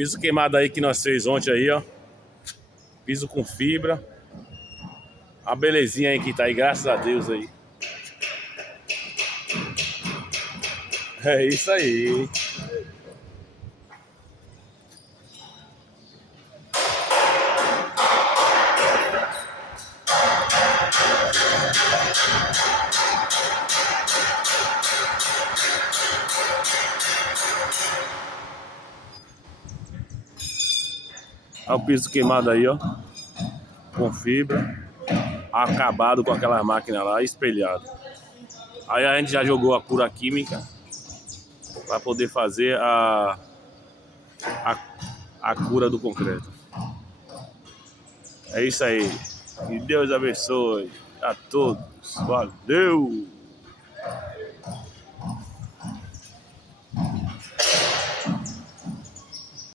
Piso queimado aí que nós fez ontem aí, ó. Piso com fibra. A belezinha aí que tá aí, graças a Deus aí. É isso aí. Olha o piso queimado aí, ó. Com fibra. Acabado com aquela máquina lá, espelhado. Aí a gente já jogou a cura química para poder fazer a cura do concreto. É isso aí. Que Deus abençoe a todos. Valeu!